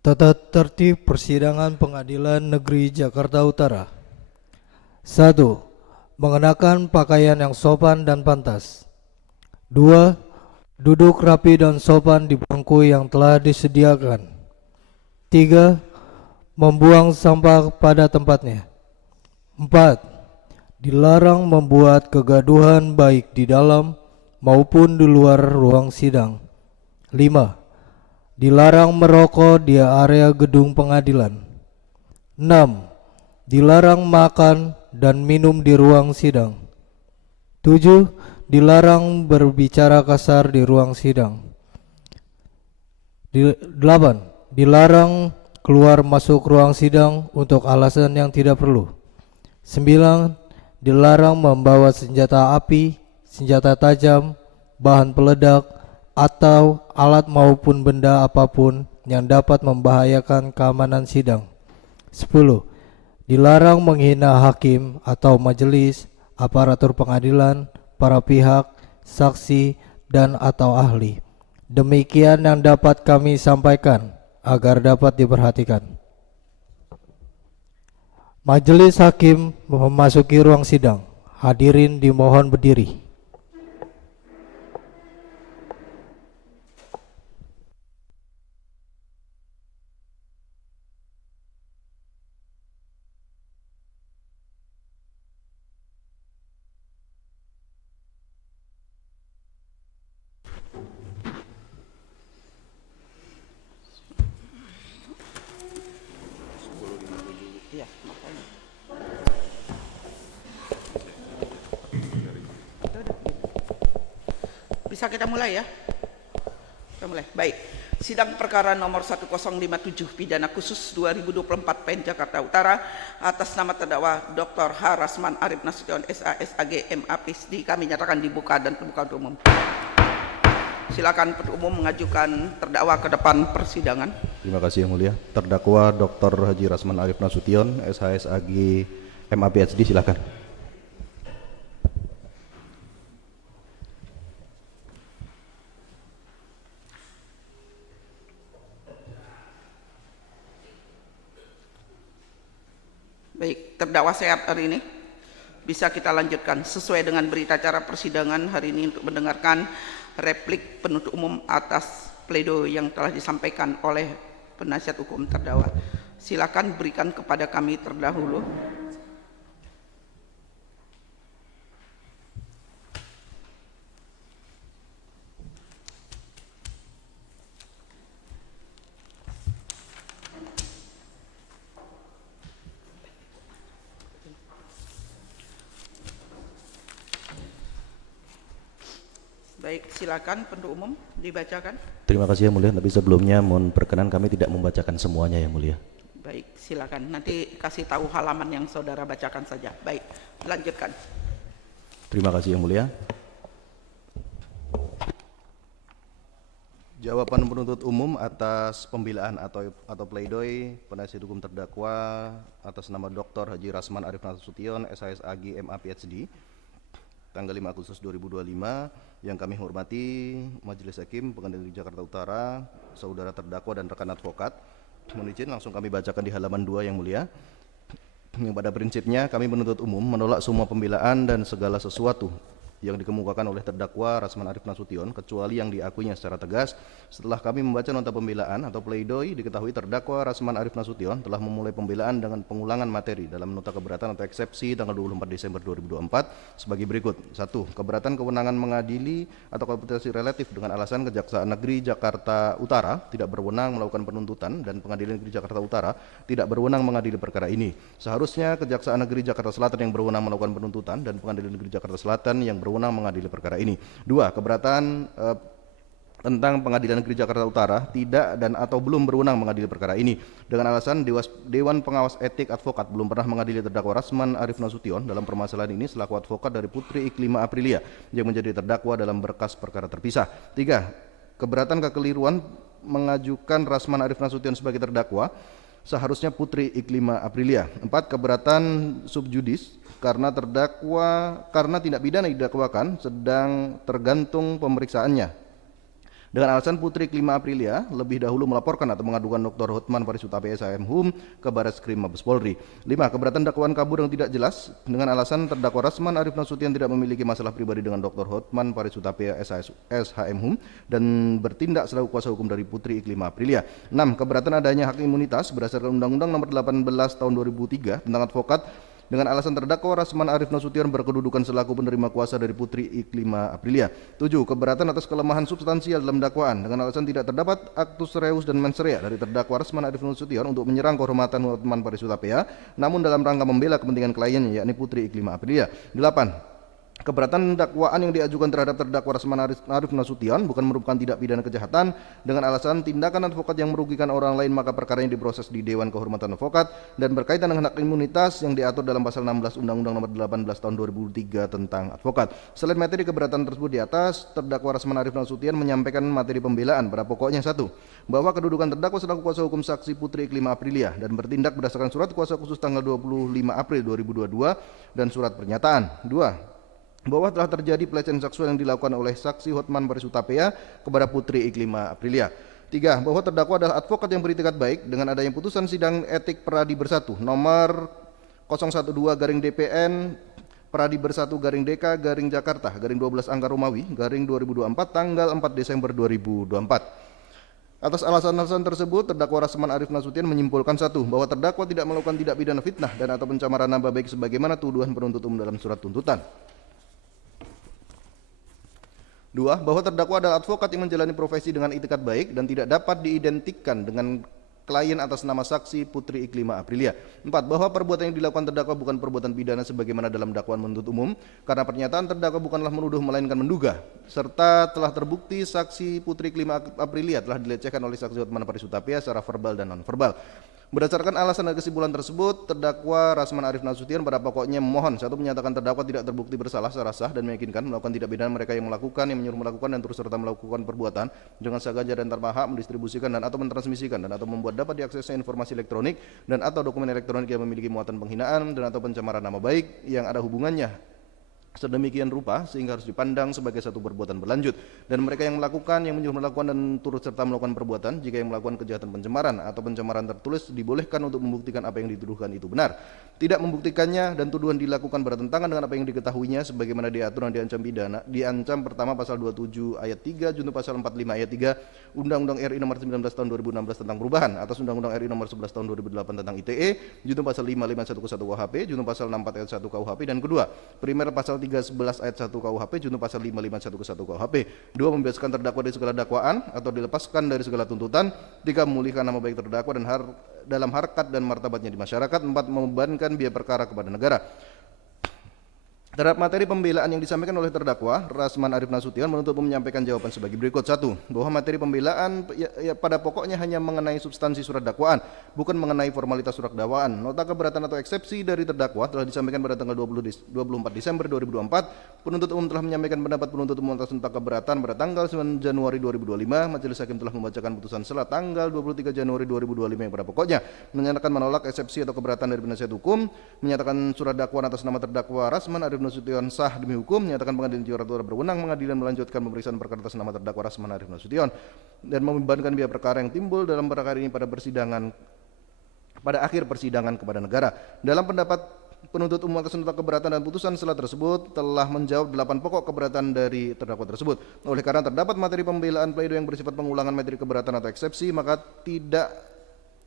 Tata tertib persidangan Pengadilan Negeri Jakarta Utara. 1. Mengenakan pakaian yang sopan dan pantas. 2. Duduk rapi dan sopan di bangku yang telah disediakan. 3. Membuang sampah pada tempatnya. 4. Dilarang membuat kegaduhan baik di dalam maupun di luar ruang sidang. 5. Dilarang merokok di area gedung pengadilan. 6. Dilarang makan dan minum di ruang sidang. 7. Dilarang berbicara kasar di ruang sidang. 8. Dilarang keluar masuk ruang sidang untuk alasan yang tidak perlu. 9. Dilarang membawa senjata api, senjata tajam, bahan peledak, atau alat maupun benda apapun yang dapat membahayakan keamanan sidang. 10. Dilarang menghina hakim atau majelis, aparatur pengadilan, para pihak, saksi, dan atau ahli. Demikian yang dapat kami sampaikan agar dapat diperhatikan. Majelis hakim memasuki ruang sidang. Hadirin dimohon berdiri. Iya, makanya. Bisa kita mulai ya? Kita mulai. Baik. Sidang perkara nomor 1057 pidana khusus 2024 PN Jakarta Utara atas nama terdakwa Dr. H. Rasman Arif Nasution SASAG MA PhD kami nyatakan dibuka dan terbuka untuk umum. Silakan penuntut umum mengajukan terdakwa ke depan persidangan. Terima kasih Yang Mulia. Terdakwa Dr. Haji Rasman Arif Nasution, SHSAG MA PhD, silakan. Baik, terdakwa sehat hari ini. Bisa kita lanjutkan sesuai dengan berita acara persidangan hari ini untuk mendengarkan replik penuntut umum atas pledoi yang telah disampaikan oleh penasihat hukum terdakwa. Silakan berikan kepada kami terdahulu. Baik, silakan penuntut umum dibacakan. Terima kasih Yang Mulia, tapi sebelumnya mohon berkenan kami tidak membacakan semuanya Yang Mulia. Baik, silakan. Nanti kasih tahu halaman yang saudara bacakan saja. Baik, lanjutkan. Terima kasih Yang Mulia. Jawaban penuntut umum atas pembelaan atau pledoi penasihat hukum terdakwa atas nama Dr. Haji Rasman Arif Nasution, SHSAG MA PhD, tanggal 5 Agustus 2025, yang kami hormati Majelis Hakim Pengadilan Negeri Jakarta Utara, saudara terdakwa dan rekan advokat. Mohon izin langsung kami bacakan di halaman 2 Yang Mulia. Yang pada prinsipnya kami menuntut umum menolak semua pembelaan dan segala sesuatu yang dikemukakan oleh terdakwa Rasman Arif Nasution kecuali yang diakuinya secara tegas. Setelah kami membaca nota pembelaan atau pledoi, diketahui terdakwa Rasman Arif Nasution telah memulai pembelaan dengan pengulangan materi dalam nota keberatan atau eksepsi tanggal 24 Desember 2024 sebagai berikut. 1. Keberatan kewenangan mengadili atau kompetensi relatif dengan alasan Kejaksaan Negeri Jakarta Utara tidak berwenang melakukan penuntutan dan Pengadilan Negeri Jakarta Utara tidak berwenang mengadili perkara ini. Seharusnya Kejaksaan Negeri Jakarta Selatan yang berwenang melakukan penuntutan dan Pengadilan Negeri Jakarta Selatan yang berwenang mengadili perkara ini. 2. Keberatan tentang Pengadilan Negeri Jakarta Utara tidak dan atau belum berwenang mengadili perkara ini dengan alasan Dewan Pengawas Etik Advokat belum pernah mengadili terdakwa Rasman Arif Nasution dalam permasalahan ini selaku advokat dari Putri Iklima Aprilia yang menjadi terdakwa dalam berkas perkara terpisah. 3. Keberatan kekeliruan mengajukan Rasman Arif Nasution sebagai terdakwa seharusnya Putri Iklima Aprilia. 4. Keberatan subjudis karena tindak pidana didakwakan sedang tergantung pemeriksaannya. Dengan alasan Putri Klima Aprilia lebih dahulu melaporkan atau mengadukan Dr. Hotman Paris Hutapea SHM ke Barreskrim Mabes Polri. 5. Keberatan dakwaan kabur yang tidak jelas dengan alasan terdakwa Rasman Arif Nasution tidak memiliki masalah pribadi dengan Dr. Hotman Paris Hutapea SHM dan bertindak selaku kuasa hukum dari Putri Klima Aprilia. 6. Keberatan adanya hak imunitas berdasarkan Undang-Undang Nomor 18 Tahun 2003 tentang advokat dengan alasan terdakwa Rasman Arif Nasution berkedudukan selaku penerima kuasa dari Putri Klima Aprilia. 7. Keberatan atas kelemahan substansial dalam dakwaan dengan alasan tidak terdapat actus reus dan mens rea dari terdakwa Rasman Arif Nasution untuk menyerang kehormatan Hotman Paris Hutapea namun dalam rangka membela kepentingan kliennya yakni Putri Klima Aprilia. 8. Keberatan dakwaan yang diajukan terhadap terdakwa Rasman Arif Nasution bukan merupakan tindak pidana kejahatan dengan alasan tindakan advokat yang merugikan orang lain maka perkaranya diproses di Dewan Kehormatan Advokat dan berkaitan dengan hak imunitas yang diatur dalam pasal 16 Undang-Undang Nomor 18 Tahun 2003 tentang advokat. Selain materi keberatan tersebut di atas, terdakwa Rasman Arif Nasution menyampaikan materi pembelaan pada pokoknya 1. Bahwa kedudukan terdakwa selaku kuasa hukum saksi Putri Klima Aprilia dan bertindak berdasarkan surat kuasa khusus tanggal 25 April 2022 dan surat pernyataan. 2. Bahwa telah terjadi pelecehan seksual yang dilakukan oleh saksi Hotman Paris Hutapea kepada Putri Klima Aprilia. 3. Bahwa terdakwa adalah advokat yang beritikat baik dengan adanya putusan sidang etik Peradi Bersatu nomor 012/DPN Peradi Bersatu DK Jakarta 12 Angka Romawi 2024 tanggal 4 Desember 2024. Atas alasan-alasan tersebut, terdakwa Rasman Arif Nasution menyimpulkan 1. Bahwa terdakwa tidak melakukan tindak pidana fitnah dan atau pencemaran nama baik sebagaimana tuduhan penuntut umum dalam surat tuntutan. 2. Bahwa terdakwa adalah advokat yang menjalani profesi dengan itikat baik dan tidak dapat diidentikan dengan klien atas nama saksi Putri Klima Aprilia. 4. Bahwa perbuatan yang dilakukan terdakwa bukan perbuatan pidana sebagaimana dalam dakwaan menuntut umum karena pernyataan terdakwa bukanlah menuduh melainkan menduga serta telah terbukti saksi Putri Klima Aprilia telah dilecehkan oleh saksi Hotman Paris Hutapea secara verbal dan non-verbal. Berdasarkan alasan dan kesimpulan tersebut, terdakwa Rasman Arif Nasution pada pokoknya memohon 1. Menyatakan terdakwa tidak terbukti bersalah secara sah dan meyakinkan melakukan tindak pidana mereka yang melakukan, yang menyuruh melakukan dan turut serta melakukan perbuatan dengan sengaja dan tanpa hak mendistribusikan dan atau mentransmisikan dan atau membuat dapat diaksesnya informasi elektronik dan atau dokumen elektronik yang memiliki muatan penghinaan dan atau pencemaran nama baik yang ada hubungannya sedemikian rupa sehingga harus dipandang sebagai satu perbuatan berlanjut dan mereka yang melakukan, yang menyuruh melakukan dan turut serta melakukan perbuatan jika yang melakukan kejahatan pencemaran atau pencemaran tertulis dibolehkan untuk membuktikan apa yang dituduhkan itu benar, tidak membuktikannya dan tuduhan dilakukan bertentangan dengan apa yang diketahuinya sebagaimana diatur dan diancam pidana, diancam pertama pasal 27 ayat 3 junto pasal 45 ayat 3 Undang-Undang RI Nomor 19 Tahun 2016 tentang perubahan atas Undang-Undang RI Nomor 11 Tahun 2008 tentang ITE junto pasal 551 KUHP junto pasal 64 ayat 1 KUHP dan kedua primer pasal 311 ayat 1 KUHP junto pasal 551 KUHP. 2. Membebaskan terdakwa dari segala dakwaan atau dilepaskan dari segala tuntutan. 3. Memulihkan nama baik terdakwa dan dalam harkat dan martabatnya di masyarakat. 4. Membebankan biaya perkara kepada negara. Terhadap materi pembelaan yang disampaikan oleh terdakwa Rasman Arif Nasution menuntut umum menyampaikan jawaban sebagai berikut. 1. Bahwa materi pembelaan pada pokoknya hanya mengenai substansi surat dakwaan, bukan mengenai formalitas surat dakwaan. Nota keberatan atau eksepsi dari terdakwa telah disampaikan pada tanggal 24 Desember 2024. Penuntut umum telah menyampaikan pendapat penuntut umum atas nota keberatan pada tanggal 9 Januari 2025. Majelis hakim telah membacakan putusan selah tanggal 23 Januari 2025 yang pada pokoknya menyatakan menolak eksepsi atau keberatan dari penasihat hukum, menyatakan surat dakwaan atas nama terdakwa Rasman Arif Nasution sah demi hukum, menyatakan pengadilan tinggi Jakarta berwenang pengadilan melanjutkan pemeriksaan perkara atas nama terdakwa Rasman Arif Nasution dan membebankan biaya perkara yang timbul dalam perkara ini pada akhir persidangan kepada negara. Dalam pendapat penuntut umum atas nota keberatan dan putusan selah tersebut telah menjawab 8 pokok keberatan dari terdakwa tersebut. Oleh karena terdapat materi pembelaan pledoi yang bersifat pengulangan materi keberatan atau eksepsi, maka tidak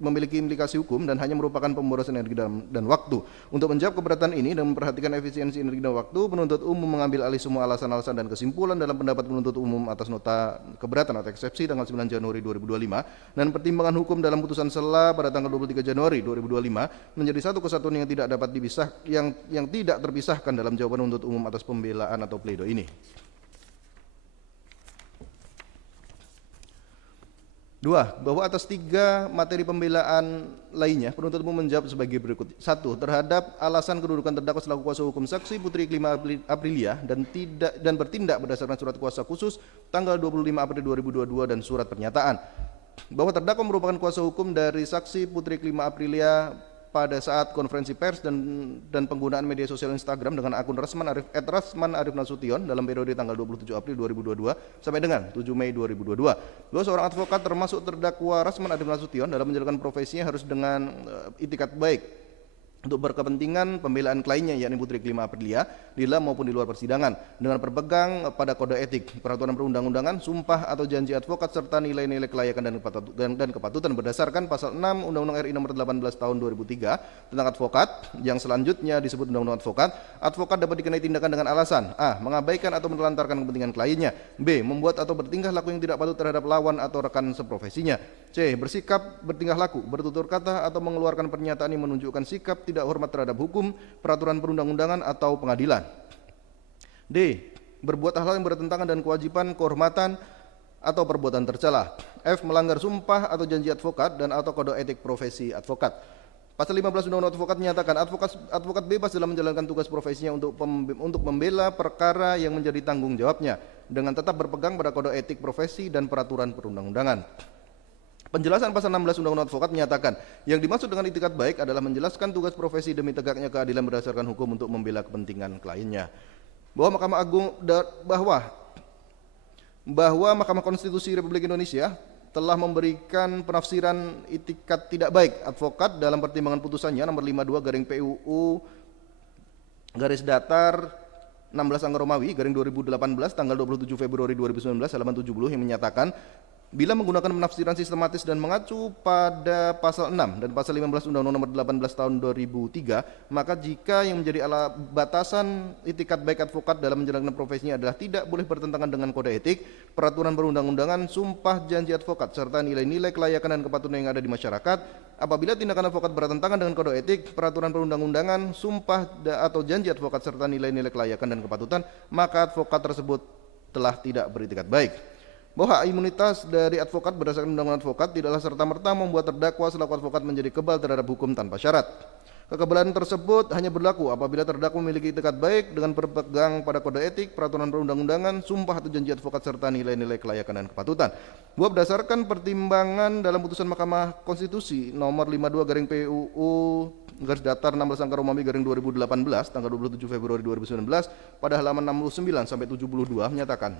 memiliki implikasi hukum dan hanya merupakan pemborosan energi dan waktu. Untuk menjawab keberatan ini dan memperhatikan efisiensi energi dan waktu, penuntut umum mengambil alih semua alasan-alasan dan kesimpulan dalam pendapat penuntut umum atas nota keberatan atau eksepsi tanggal 9 Januari 2025 dan pertimbangan hukum dalam putusan selah pada tanggal 23 Januari 2025 menjadi satu kesatuan yang tidak dapat yang tidak terpisahkan dalam jawaban penuntut umum atas pembelaan atau pledoi ini. 2. Bahwa atas 3 materi pembelaan lainnya, penuntut umum menjawab sebagai berikut. 1. Terhadap alasan kedudukan terdakwa selaku kuasa hukum saksi Putri Klima Aprilia dan bertindak berdasarkan surat kuasa khusus tanggal 25 April 2022 dan surat pernyataan. Bahwa terdakwa merupakan kuasa hukum dari saksi Putri Klima Aprilia pada saat konferensi pers dan penggunaan media sosial Instagram dengan akun Rasman Arif Nasution dalam periode tanggal 27 April 2022 sampai dengan 7 Mei 2022. Bahwa seorang advokat termasuk terdakwa Rasman Arif Nasution dalam menjalankan profesinya harus dengan itikat baik untuk berkepentingan pembelaan kliennya yakni Putri Kelima Aprilia di dalam maupun di luar persidangan dengan berpegang pada kode etik, peraturan perundang-undangan, sumpah atau janji advokat serta nilai-nilai kelayakan dan kepatutan berdasarkan pasal 6 Undang-Undang RI nomor 18 tahun 2003 tentang advokat yang selanjutnya disebut Undang-Undang Advokat. Advokat dapat dikenai tindakan dengan alasan A. Mengabaikan atau menelantarkan kepentingan kliennya, B. Membuat atau bertingkah laku yang tidak patut terhadap lawan atau rekan seprofesinya, C. Bersikap, bertingkah laku, bertutur kata atau mengeluarkan pernyataan yang menunjukkan sikap tidak hormat terhadap hukum, peraturan perundang-undangan atau pengadilan. D. Berbuat hal-hal yang bertentangan dengan kewajiban, kehormatan atau perbuatan tercela. F. Melanggar sumpah atau janji advokat dan atau kode etik profesi advokat. Pasal 15 Undang-Undang Advokat menyatakan advokat bebas dalam menjalankan tugas profesinya untuk membela perkara yang menjadi tanggung jawabnya dengan tetap berpegang pada kode etik profesi dan peraturan perundang-undangan. Penjelasan pasal 16 Undang-Undang Advokat menyatakan yang dimaksud dengan itikat baik adalah menjelaskan tugas profesi demi tegaknya keadilan berdasarkan hukum untuk membela kepentingan kliennya. Bahwa Mahkamah Konstitusi Republik Indonesia telah memberikan penafsiran itikat tidak baik advokat dalam pertimbangan putusannya nomor 52/PUU _datar 16 Angka Romawi _2018 tanggal 27 Februari 2019 halaman 70 yang menyatakan bila menggunakan penafsiran sistematis dan mengacu pada pasal 6 dan pasal 15 Undang-Undang Nomor 18 Tahun 2003, maka jika yang menjadi batasan itikat baik advokat dalam menjalankan profesinya adalah tidak boleh bertentangan dengan kode etik, peraturan perundang-undangan, sumpah janji advokat serta nilai-nilai kelayakan dan kepatutan yang ada di masyarakat, apabila tindakan advokat bertentangan dengan kode etik, peraturan perundang-undangan, sumpah atau janji advokat serta nilai-nilai kelayakan dan kepatutan, maka advokat tersebut telah tidak beritikat baik. Bahwa hak imunitas dari advokat berdasarkan undang-undang advokat tidaklah serta-merta membuat terdakwa selaku advokat menjadi kebal terhadap hukum tanpa syarat. Kekebalan tersebut hanya berlaku apabila terdakwa memiliki itikat baik dengan berpegang pada kode etik, peraturan perundang-undangan, sumpah atau janji advokat serta nilai-nilai kelayakan dan kepatutan. Bahwa berdasarkan pertimbangan dalam putusan Mahkamah Konstitusi nomor 52/PUU _datar 16 Angka Romawi _2018 tanggal 27 Februari 2019 pada halaman 69 sampai 72 menyatakan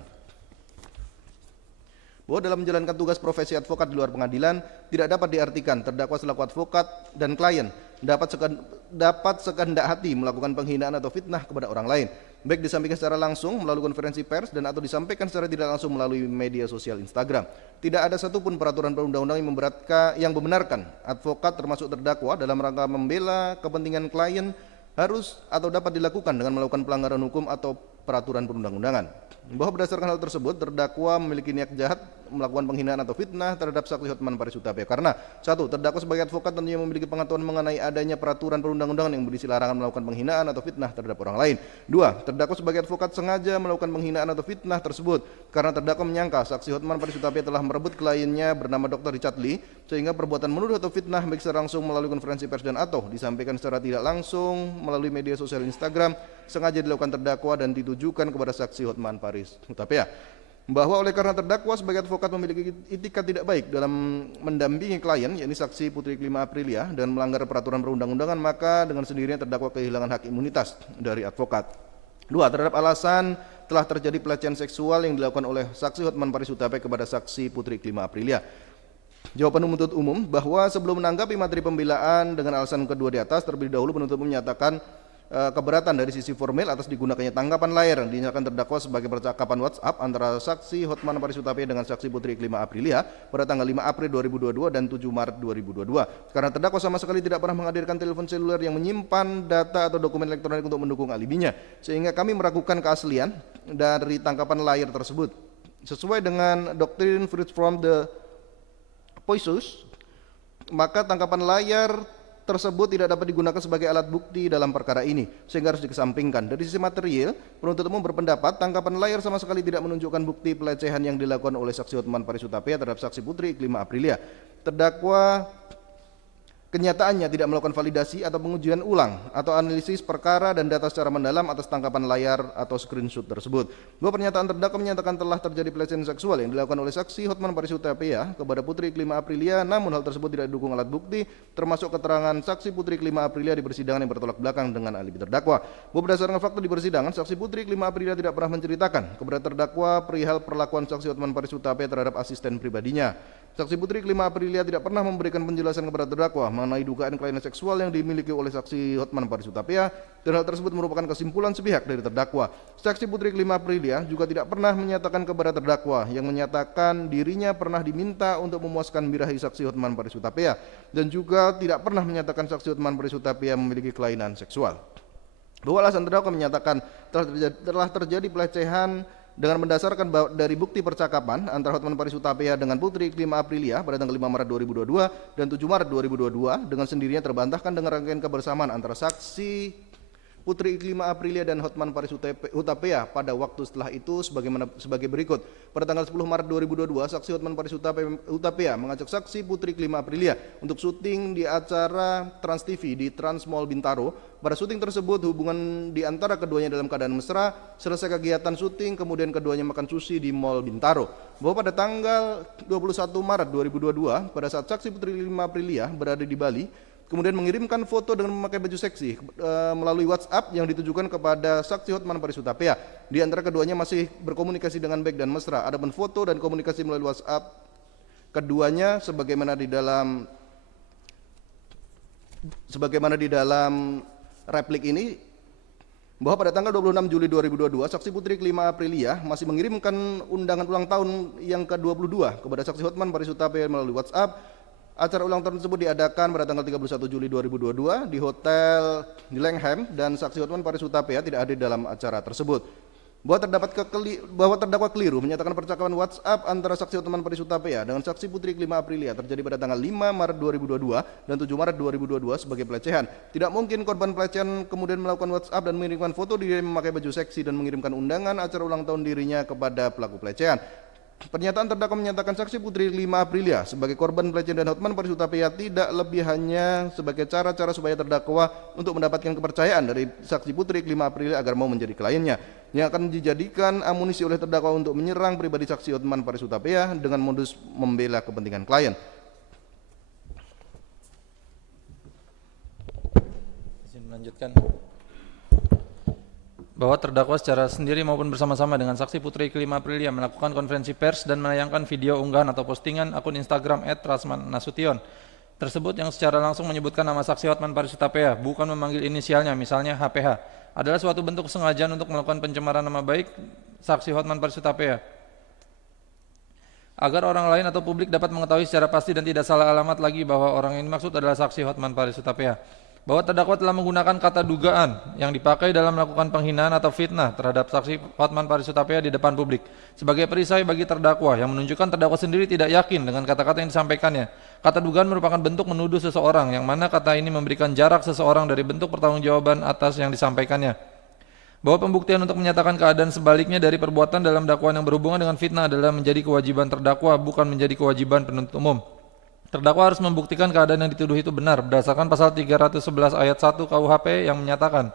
bahwa dalam menjalankan tugas profesi advokat di luar pengadilan tidak dapat diartikan terdakwa selaku advokat dan klien dapat sekehendak hati melakukan penghinaan atau fitnah kepada orang lain, baik disampaikan secara langsung melalui konferensi pers dan atau disampaikan secara tidak langsung melalui media sosial Instagram. Tidak ada satupun peraturan perundang-undangan yang membenarkan advokat termasuk terdakwa dalam rangka membela kepentingan klien harus atau dapat dilakukan dengan melakukan pelanggaran hukum atau peraturan perundang-undangan. Bahwa berdasarkan hal tersebut terdakwa memiliki niat jahat melakukan penghinaan atau fitnah terhadap saksi Hotman Paris Hutapea karena 1. Terdakwa sebagai advokat tentunya memiliki pengetahuan mengenai adanya peraturan perundang-undangan yang berisi larangan melakukan penghinaan atau fitnah terhadap orang lain. 2. Terdakwa sebagai advokat sengaja melakukan penghinaan atau fitnah tersebut karena terdakwa menyangka saksi Hotman Paris Hutapea telah merebut kliennya bernama Dr. Richard Lee sehingga perbuatan menuduh atau fitnah baik secara langsung melalui konferensi pers dan atau disampaikan secara tidak langsung melalui media sosial Instagram sengaja dilakukan terdakwa dan ditujukan kepada saksi Hotman Paris Hutapea. Bahwa oleh karena terdakwa sebagai advokat memiliki itikat tidak baik dalam mendampingi klien yakni saksi Putri Kelima Aprilia dan melanggar peraturan perundang-undangan, maka dengan sendirinya terdakwa kehilangan hak imunitas dari advokat. 2. Terhadap alasan telah terjadi pelecehan seksual yang dilakukan oleh saksi Hotman Paris Hutapea kepada saksi Putri Kelima Aprilia. Jawaban penuntut umum bahwa sebelum menanggapi materi pembelaan dengan alasan kedua di atas, terlebih dahulu penuntut umum menyatakan keberatan dari sisi formil atas digunakannya tanggapan layar yang dinyatakan terdakwa sebagai percakapan WhatsApp antara saksi Hotman Paris Hutapea dengan saksi Putri Kelima Aprilia pada tanggal 5 April 2022 dan 7 Maret 2022. Karena terdakwa sama sekali tidak pernah menghadirkan telepon seluler yang menyimpan data atau dokumen elektronik untuk mendukung alibinya, sehingga kami meragukan keaslian dari tangkapan layar tersebut. Sesuai dengan doktrin Freed from the Poissus, maka tangkapan layar tersebut tidak dapat digunakan sebagai alat bukti dalam perkara ini, sehingga harus dikesampingkan. Dari sisi material, penuntut umum berpendapat tangkapan layar sama sekali tidak menunjukkan bukti pelecehan yang dilakukan oleh saksi Hotman Paris Hutapea terhadap saksi Putri Kelima Aprilia. Terdakwa kenyataannya tidak melakukan validasi atau pengujian ulang atau analisis perkara dan data secara mendalam atas tangkapan layar atau screenshot tersebut. Bahwa pernyataan terdakwa menyatakan telah terjadi pelecehan seksual yang dilakukan oleh saksi Hotman Paris Hutapea kepada Putri Iklima Aprilia, namun hal tersebut tidak didukung alat bukti, termasuk keterangan saksi Putri Iklima Aprilia di persidangan yang bertolak belakang dengan alibi terdakwa. Bahwa berdasarkan fakta di persidangan, saksi Putri Iklima Aprilia tidak pernah menceritakan kepada terdakwa perihal perlakuan saksi Hotman Paris Hutapea terhadap asisten pribadinya. Saksi Putri Iklima Aprilia tidak pernah memberikan penjelasan kepada terdakwa mengenai dugaan kelainan seksual yang dimiliki oleh saksi Hotman Paris Hutapea, dan hal tersebut merupakan kesimpulan sepihak dari terdakwa. Saksi Putri Iklima Aprilia juga tidak pernah menyatakan kepada terdakwa yang menyatakan dirinya pernah diminta untuk memuaskan birahi saksi Hotman Paris Hutapea, dan juga tidak pernah menyatakan saksi Hotman Paris Hutapea memiliki kelainan seksual. Bahwa alasan terdakwa menyatakan telah terjadi pelecehan dengan mendasarkan dari bukti percakapan antara Hotman Paris Hutapea dengan Putri Iklima Aprilia pada tanggal 5 Maret 2022 dan 7 Maret 2022 dengan sendirinya terbantahkan dengan rangkaian kebersamaan antara saksi Putri Iklima Aprilia dan Hotman Paris Hutapea pada waktu setelah itu sebagai berikut. Pada tanggal 10 Maret 2022, saksi Hotman Paris Hutapea mengajak saksi Putri Iklima Aprilia untuk syuting di acara Trans TV di Trans Mall Bintaro. Pada syuting tersebut, hubungan di antara keduanya dalam keadaan mesra. Selesai kegiatan syuting, kemudian keduanya makan sushi di Mall Bintaro. Bahwa pada tanggal 21 Maret 2022, pada saat saksi Putri Iklima Aprilia berada di Bali, kemudian mengirimkan foto dengan memakai baju seksi melalui WhatsApp yang ditujukan kepada saksi Hotman Paris Hutapea. Di antara keduanya masih berkomunikasi dengan baik dan mesra. Adapun foto dan komunikasi melalui WhatsApp keduanya sebagaimana di dalam replik ini, bahwa pada tanggal 26 Juli 2022 saksi Putri Iklima Aprilia masih mengirimkan undangan ulang tahun yang ke-22 kepada saksi Hotman Paris Hutapea melalui WhatsApp. Acara ulang tahun tersebut diadakan pada tanggal 31 Juli 2022 di Hotel di Langham, dan saksi Hotman Paris Hutapea tidak hadir dalam acara tersebut. Bahwa terdakwa keliru menyatakan percakapan WhatsApp antara saksi Hotman Paris Hutapea dengan saksi Putri Iklima Aprilia terjadi pada tanggal 5 Maret 2022 dan 7 Maret 2022 sebagai pelecehan. Tidak mungkin korban pelecehan kemudian melakukan WhatsApp dan mengirimkan foto diri memakai baju seksi dan mengirimkan undangan acara ulang tahun dirinya kepada pelaku pelecehan. Pernyataan terdakwa menyatakan saksi Putri Iklima Aprilia sebagai korban pelecehan dan Hotman Paris Hutapea tidak lebih hanya sebagai cara-cara supaya terdakwa untuk mendapatkan kepercayaan dari saksi Putri Iklima Aprilia agar mau menjadi kliennya, yang akan dijadikan amunisi oleh terdakwa untuk menyerang pribadi saksi Hotman Paris Hutapea dengan modus membela kepentingan klien. Izin melanjutkan. Bahwa terdakwa secara sendiri maupun bersama-sama dengan saksi Putri Iklima Aprilia melakukan konferensi pers dan menayangkan video unggahan atau postingan akun Instagram @rasmannasution tersebut yang secara langsung menyebutkan nama saksi Hotman Paris Hutapea, bukan memanggil inisialnya, misalnya HPH, adalah suatu bentuk kesengajaan untuk melakukan pencemaran nama baik saksi Hotman Paris Hutapea, agar orang lain atau publik dapat mengetahui secara pasti dan tidak salah alamat lagi bahwa orang yang dimaksud adalah saksi Hotman Paris Hutapea. Bahwa terdakwa telah menggunakan kata dugaan yang dipakai dalam melakukan penghinaan atau fitnah terhadap saksi Hotman Paris Hutapea di depan publik sebagai perisai bagi terdakwa, yang menunjukkan terdakwa sendiri tidak yakin dengan kata-kata yang disampaikannya. Kata dugaan merupakan bentuk menuduh seseorang, yang mana kata ini memberikan jarak seseorang dari bentuk pertanggungjawaban atas yang disampaikannya. Bahwa pembuktian untuk menyatakan keadaan sebaliknya dari perbuatan dalam dakwaan yang berhubungan dengan fitnah adalah menjadi kewajiban terdakwa, bukan menjadi kewajiban penuntut umum. Terdakwa harus membuktikan keadaan yang dituduh itu benar berdasarkan pasal 311 ayat 1 KUHP yang menyatakan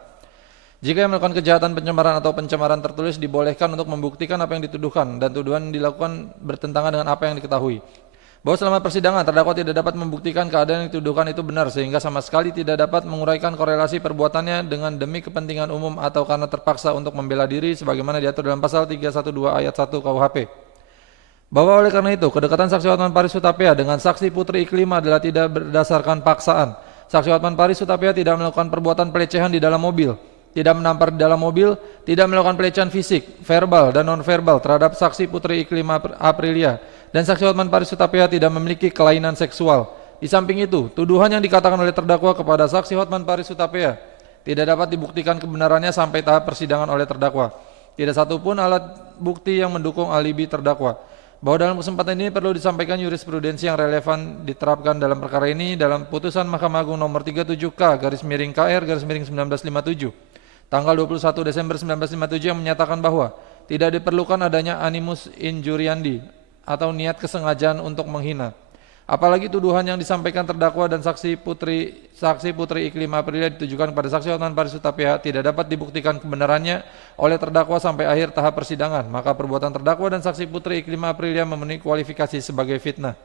jika yang melakukan kejahatan pencemaran atau pencemaran tertulis dibolehkan untuk membuktikan apa yang dituduhkan dan tuduhan dilakukan bertentangan dengan apa yang diketahui. Bahwa selama persidangan terdakwa tidak dapat membuktikan keadaan yang dituduhkan itu benar sehingga sama sekali tidak dapat menguraikan korelasi perbuatannya dengan demi kepentingan umum atau karena terpaksa untuk membela diri sebagaimana diatur dalam pasal 312 ayat 1 KUHP. Bahwa oleh karena itu, kedekatan saksi Hotman Paris Hutapea dengan saksi Putri Iklima adalah tidak berdasarkan paksaan. Saksi Hotman Paris Hutapea tidak melakukan perbuatan pelecehan di dalam mobil, tidak menampar di dalam mobil, tidak melakukan pelecehan fisik, verbal dan non-verbal terhadap saksi Putri Iklima Aprilia, dan saksi Hotman Paris Hutapea tidak memiliki kelainan seksual. Di samping itu, tuduhan yang dikatakan oleh terdakwa kepada saksi Hotman Paris Hutapea tidak dapat dibuktikan kebenarannya sampai tahap persidangan oleh terdakwa. Tidak satupun alat bukti yang mendukung alibi terdakwa. Bahwa dalam kesempatan ini perlu disampaikan jurisprudensi yang relevan diterapkan dalam perkara ini dalam putusan Mahkamah Agung nomor 37K/KR/1957 tanggal 21 Desember 1957 yang menyatakan bahwa tidak diperlukan adanya animus injuriandi atau niat kesengajaan untuk menghina. Apalagi tuduhan yang disampaikan terdakwa dan saksi Putri Iklim Aprilia ditujukan kepada saksi Hotman Paris Hutapea tidak dapat dibuktikan kebenarannya oleh terdakwa sampai akhir tahap persidangan, maka perbuatan terdakwa dan saksi Putri Iklim Aprilia memenuhi kualifikasi sebagai fitnah.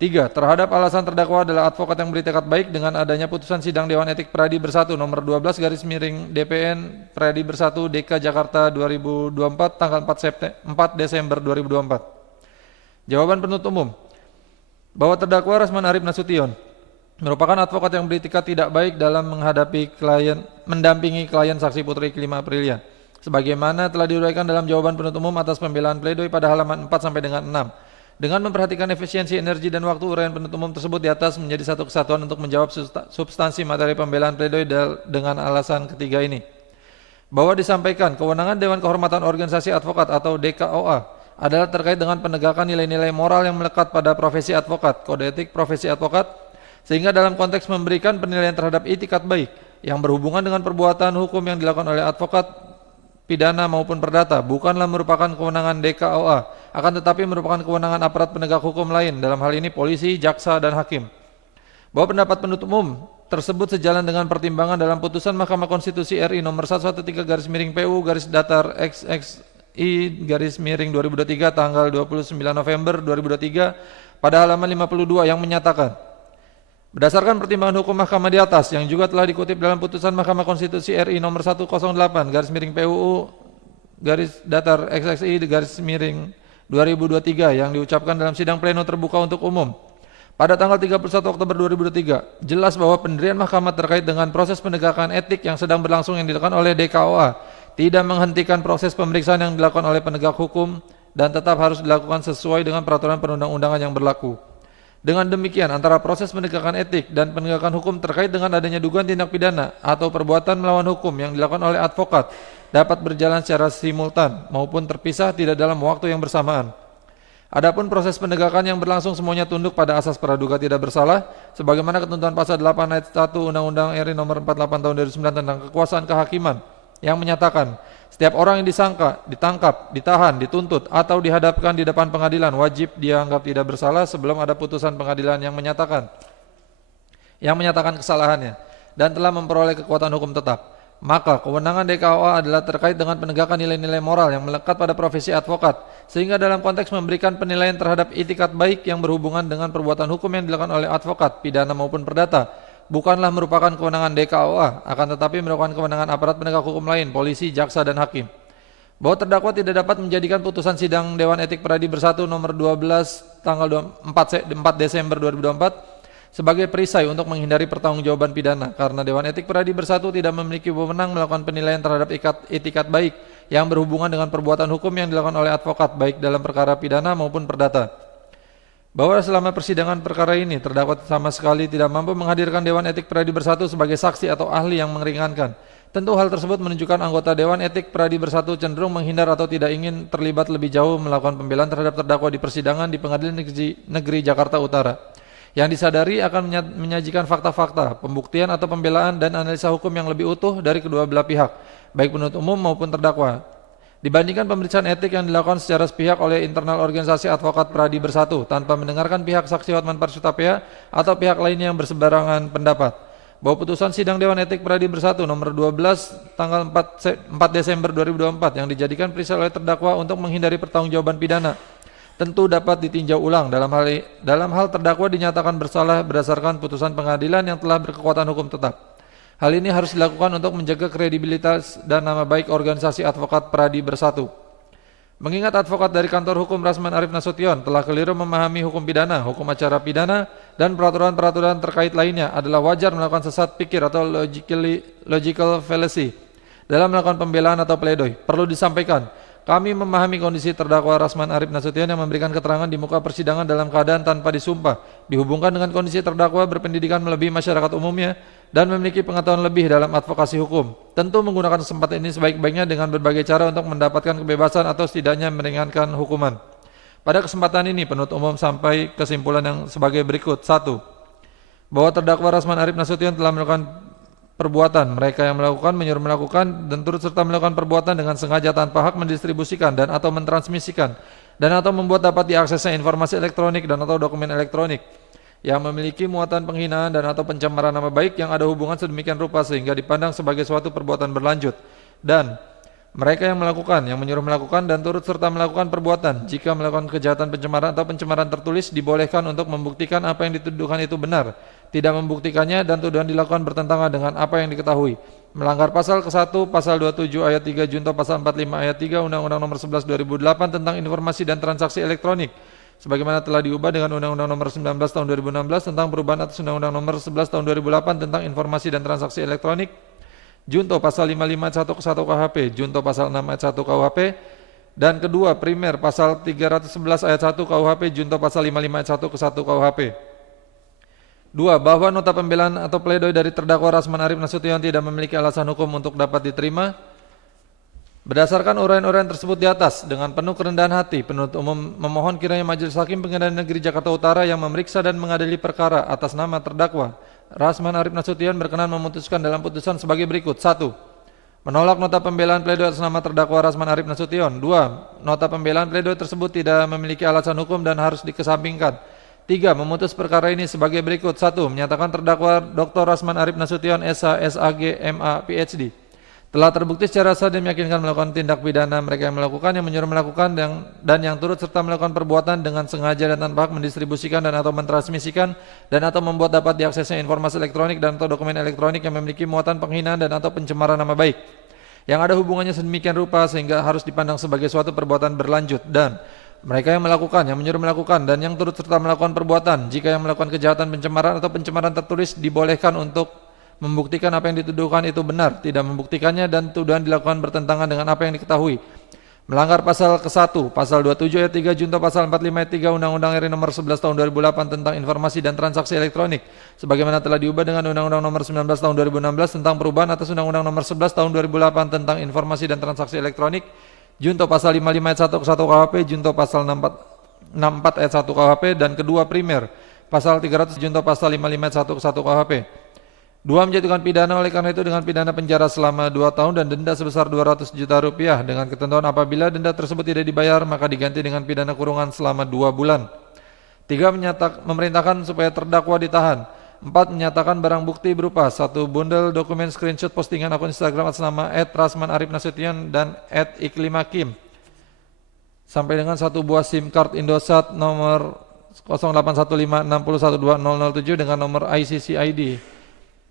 3. Terhadap alasan terdakwa adalah advokat yang bertekad baik dengan adanya putusan sidang Dewan Etik Pradi Bersatu nomor 12 DPN Pradi Bersatu DK Jakarta 2024 tanggal 4 Desember 2024. Jawaban penuntut umum bahwa terdakwa Rasman Arif Nasution merupakan advokat yang beretikat tidak baik dalam mendampingi klien saksi Putri Iklim Aprilia sebagaimana telah diuraikan dalam jawaban penuntut umum atas pembelaan pledoi pada halaman 4 sampai dengan 6. Dengan memperhatikan efisiensi energi dan waktu, uraian penuntut umum tersebut di atas menjadi satu kesatuan untuk menjawab substansi materi pembelaan pledoi dengan alasan ketiga ini. Bahwa disampaikan kewenangan Dewan Kehormatan Organisasi Advokat atau DKOA adalah terkait dengan penegakan nilai-nilai moral yang melekat pada profesi advokat, kode etik profesi advokat, sehingga dalam konteks memberikan penilaian terhadap itikat baik yang berhubungan dengan perbuatan hukum yang dilakukan oleh advokat pidana maupun perdata bukanlah merupakan kewenangan DKOA, akan tetapi merupakan kewenangan aparat penegak hukum lain, dalam hal ini polisi, jaksa, dan hakim. Bahwa pendapat penuntut umum tersebut sejalan dengan pertimbangan dalam putusan Mahkamah Konstitusi RI nomor 113/PU-DATAR-XXI-2023 tanggal 29 November 2023 pada halaman 52 yang menyatakan berdasarkan pertimbangan hukum mahkamah di atas yang juga telah dikutip dalam putusan Mahkamah Konstitusi RI nomor 108/PUU-DATAR-XXI-2023 yang diucapkan dalam sidang pleno terbuka untuk umum pada tanggal 31 Oktober 2023, jelas bahwa pendirian mahkamah terkait dengan proses penegakan etik yang sedang berlangsung yang dilakukan oleh DKOA tidak menghentikan proses pemeriksaan yang dilakukan oleh penegak hukum dan tetap harus dilakukan sesuai dengan peraturan perundang-undangan yang berlaku. Dengan demikian, antara proses penegakan etik dan penegakan hukum terkait dengan adanya dugaan tindak pidana atau perbuatan melawan hukum yang dilakukan oleh advokat dapat berjalan secara simultan maupun terpisah tidak dalam waktu yang bersamaan. Adapun proses penegakan yang berlangsung semuanya tunduk pada asas praduga tidak bersalah, sebagaimana ketentuan pasal 8 ayat 1 Undang-Undang RI nomor 48 tahun 2009 tentang kekuasaan kehakiman yang menyatakan setiap orang yang disangka, ditangkap, ditahan, dituntut, atau dihadapkan di depan pengadilan wajib dianggap tidak bersalah sebelum ada putusan pengadilan yang menyatakan kesalahannya dan telah memperoleh kekuatan hukum tetap. Maka kewenangan DKOA adalah terkait dengan penegakan nilai-nilai moral yang melekat pada profesi advokat, sehingga dalam konteks memberikan penilaian terhadap itikat baik yang berhubungan dengan perbuatan hukum yang dilakukan oleh advokat, pidana maupun perdata, bukanlah merupakan kewenangan DKOA, akan tetapi merupakan kewenangan aparat penegak hukum lain, polisi, jaksa, dan hakim. Bahwa terdakwa tidak dapat menjadikan putusan sidang Dewan Etik Pradi Bersatu nomor 12 tanggal 4 Desember 2024 sebagai perisai untuk menghindari pertanggungjawaban pidana, karena Dewan Etik Pradi Bersatu tidak memiliki wewenang melakukan penilaian terhadap itikat baik yang berhubungan dengan perbuatan hukum yang dilakukan oleh advokat, baik dalam perkara pidana maupun perdata. Bahwa selama persidangan perkara ini terdakwa sama sekali tidak mampu menghadirkan Dewan Etik Pradi Bersatu sebagai saksi atau ahli yang meringankan. Tentu hal tersebut menunjukkan anggota Dewan Etik Pradi Bersatu cenderung menghindar atau tidak ingin terlibat lebih jauh melakukan pembelaan terhadap terdakwa di persidangan di Pengadilan Negeri Jakarta Utara, yang disadari akan menyajikan fakta-fakta, pembuktian atau pembelaan dan analisa hukum yang lebih utuh dari kedua belah pihak, baik penuntut umum maupun terdakwa, dibandingkan pemeriksaan etik yang dilakukan secara sepihak oleh internal organisasi advokat Pradi Bersatu tanpa mendengarkan pihak saksi Hotman Paris Hutapea atau pihak lainnya yang berseberangan pendapat. Bahwa putusan sidang Dewan Etik Pradi Bersatu nomor 12 tanggal 4 Desember 2024 yang dijadikan perisai oleh terdakwa untuk menghindari pertanggungjawaban pidana tentu dapat ditinjau ulang dalam hal terdakwa dinyatakan bersalah berdasarkan putusan pengadilan yang telah berkekuatan hukum tetap. Hal ini harus dilakukan untuk menjaga kredibilitas dan nama baik organisasi advokat Pradi Bersatu. Mengingat advokat dari kantor hukum Rasman Arif Nasution telah keliru memahami hukum pidana, hukum acara pidana, dan peraturan-peraturan terkait lainnya, adalah wajar melakukan sesat pikir atau logical fallacy dalam melakukan pembelaan atau pledoi. Perlu disampaikan, kami memahami kondisi terdakwa Rasman Arif Nasution yang memberikan keterangan di muka persidangan dalam keadaan tanpa disumpah, dihubungkan dengan kondisi terdakwa berpendidikan melebihi masyarakat umumnya dan memiliki pengetahuan lebih dalam advokasi hukum. Tentu menggunakan kesempatan ini sebaik-baiknya dengan berbagai cara untuk mendapatkan kebebasan atau setidaknya meringankan hukuman. Pada kesempatan ini penuntut umum sampai kesimpulan yang sebagai berikut. 1. Bahwa terdakwa Rasman Arif Nasution telah melakukan perbuatan, mereka yang melakukan, menyuruh melakukan, dan turut serta melakukan perbuatan dengan sengaja tanpa hak mendistribusikan dan atau mentransmisikan dan atau membuat dapat diaksesnya informasi elektronik dan atau dokumen elektronik yang memiliki muatan penghinaan dan atau pencemaran nama baik yang ada hubungan sedemikian rupa sehingga dipandang sebagai suatu perbuatan berlanjut, dan mereka yang melakukan, yang menyuruh melakukan dan turut serta melakukan perbuatan jika melakukan kejahatan pencemaran atau pencemaran tertulis dibolehkan untuk membuktikan apa yang dituduhkan itu benar, tidak membuktikannya dan tuduhan dilakukan bertentangan dengan apa yang diketahui, melanggar pasal ke-1, pasal 27 ayat 3 junto pasal 45 ayat 3 Undang-Undang Nomor 11 2008 tentang informasi dan transaksi elektronik sebagaimana telah diubah dengan Undang-Undang Nomor 19 tahun 2016 tentang perubahan atas Undang-Undang Nomor 11 tahun 2008 tentang informasi dan transaksi elektronik, junto pasal 55 ayat 1 ke 1 KUHP, junto pasal 6 ayat 1 KUHP, dan kedua primer pasal 311 ayat 1 KUHP, junto pasal 55 ayat 1 ke 1 KUHP. 2. Bahwa nota pembelaan atau pledoi dari terdakwa Rasman Arif Nasution tidak memiliki alasan hukum untuk dapat diterima. Berdasarkan uraian-uraian tersebut di atas, dengan penuh kerendahan hati, penuntut umum memohon kiranya Majelis Hakim Pengadilan Negeri Jakarta Utara yang memeriksa dan mengadili perkara atas nama terdakwa Rasman Arif Nasution berkenan memutuskan dalam putusan sebagai berikut. 1. Menolak nota pembelaan pledoi atas nama terdakwa Rasman Arif Nasution. 2. Nota pembelaan pledoi tersebut tidak memiliki alasan hukum dan harus dikesampingkan. 3. Memutus perkara ini sebagai berikut. 1. Menyatakan terdakwa Dr. Rasman Arif Nasution, SH, SAG, MA, PhD telah terbukti secara sah dan meyakinkan melakukan tindak pidana mereka yang melakukan, yang menyuruh melakukan, dan yang turut serta melakukan perbuatan dengan sengaja dan tanpa hak mendistribusikan dan atau mentransmisikan dan atau membuat dapat diaksesnya informasi elektronik dan atau dokumen elektronik yang memiliki muatan penghinaan dan atau pencemaran nama baik yang ada hubungannya sedemikian rupa sehingga harus dipandang sebagai suatu perbuatan berlanjut, dan mereka yang melakukan, yang menyuruh melakukan, dan yang turut serta melakukan perbuatan jika yang melakukan kejahatan pencemaran atau pencemaran tertulis dibolehkan untuk membuktikan apa yang dituduhkan itu benar, tidak membuktikannya dan tuduhan dilakukan bertentangan dengan apa yang diketahui, melanggar pasal ke-1, pasal 27 ayat 3 junto pasal 45 ayat 3 Undang-Undang RI Nomor 11 tahun 2008 tentang informasi dan transaksi elektronik sebagaimana telah diubah dengan Undang-Undang Nomor 19 tahun 2016 tentang perubahan atas Undang-Undang Nomor 11 tahun 2008 tentang informasi dan transaksi elektronik, junto pasal 55 ayat 1 ke 1 KUHP, junto pasal 64 ayat 1 KUHP, dan kedua primer pasal 300 junto pasal 55 ayat 1 ke 1 KUHP. 2. Menjatuhkan pidana oleh karena itu dengan pidana penjara selama 2 tahun dan denda sebesar 200 juta rupiah dengan ketentuan apabila denda tersebut tidak dibayar maka diganti dengan pidana kurungan selama 2 bulan. 3. Memerintahkan supaya terdakwa ditahan. 4. Menyatakan barang bukti berupa 1 bundel dokumen screenshot postingan akun Instagram atas nama @Rasman Arif Nasution dan @Iklimakim sampai dengan 1 buah SIM card Indosat nomor 081560120007 dengan nomor ICC ID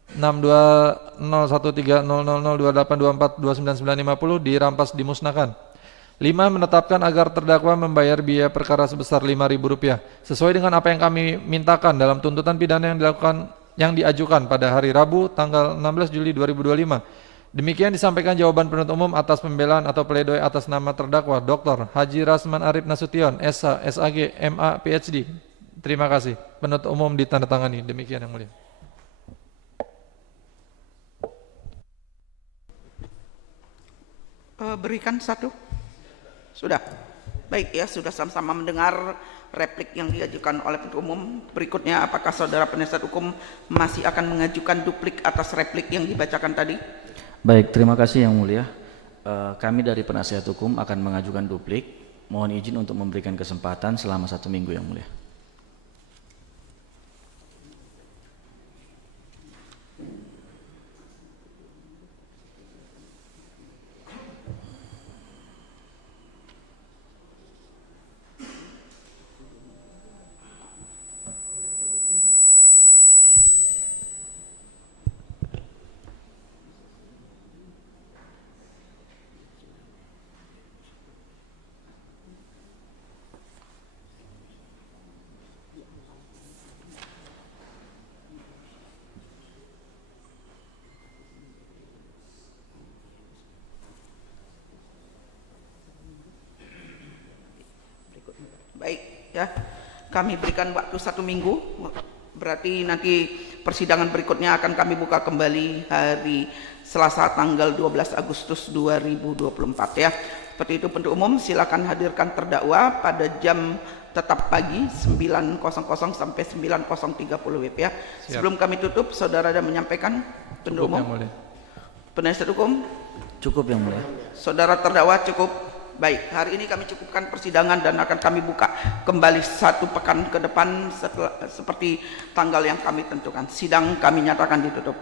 6201300028242950 dirampas dimusnahkan. 5. Menetapkan agar terdakwa membayar biaya perkara sebesar Rp5.000 sesuai dengan apa yang kami mintakan dalam tuntutan pidana yang diajukan pada hari Rabu tanggal 16 Juli 2025. Demikian disampaikan jawaban penuntut umum atas pembelaan atau pledoi atas nama terdakwa Dr. Haji Rasman Arif Nasution, SH, SAG, MA, PhD. Terima kasih. Penuntut umum ditandatangani. Demikian yang mulia. Berikan 1. Sudah. Baik ya, sudah sama-sama mendengar replik yang diajukan oleh penuntut umum. Berikutnya, apakah saudara penasihat hukum masih akan mengajukan duplik atas replik yang dibacakan tadi? Baik, terima kasih yang mulia. Kami dari penasihat hukum akan mengajukan duplik. Mohon izin untuk memberikan kesempatan selama 1 minggu yang mulia. Baik ya, kami berikan waktu 1 minggu, berarti nanti persidangan berikutnya akan kami buka kembali hari Selasa tanggal 12 Agustus 2024 ya. Seperti itu penuntut umum, silakan hadirkan terdakwa pada jam tetap pagi 9.00 sampai 9.030 WIB ya. Siap. Sebelum kami tutup, saudara ada menyampaikan penuntut umum? Penasihat hukum? Cukup yang mulia. Saudara terdakwa cukup? Baik, hari ini kami cukupkan persidangan dan akan kami buka kembali 1 pekan ke depan seperti tanggal yang kami tentukan. Sidang kami nyatakan ditutup.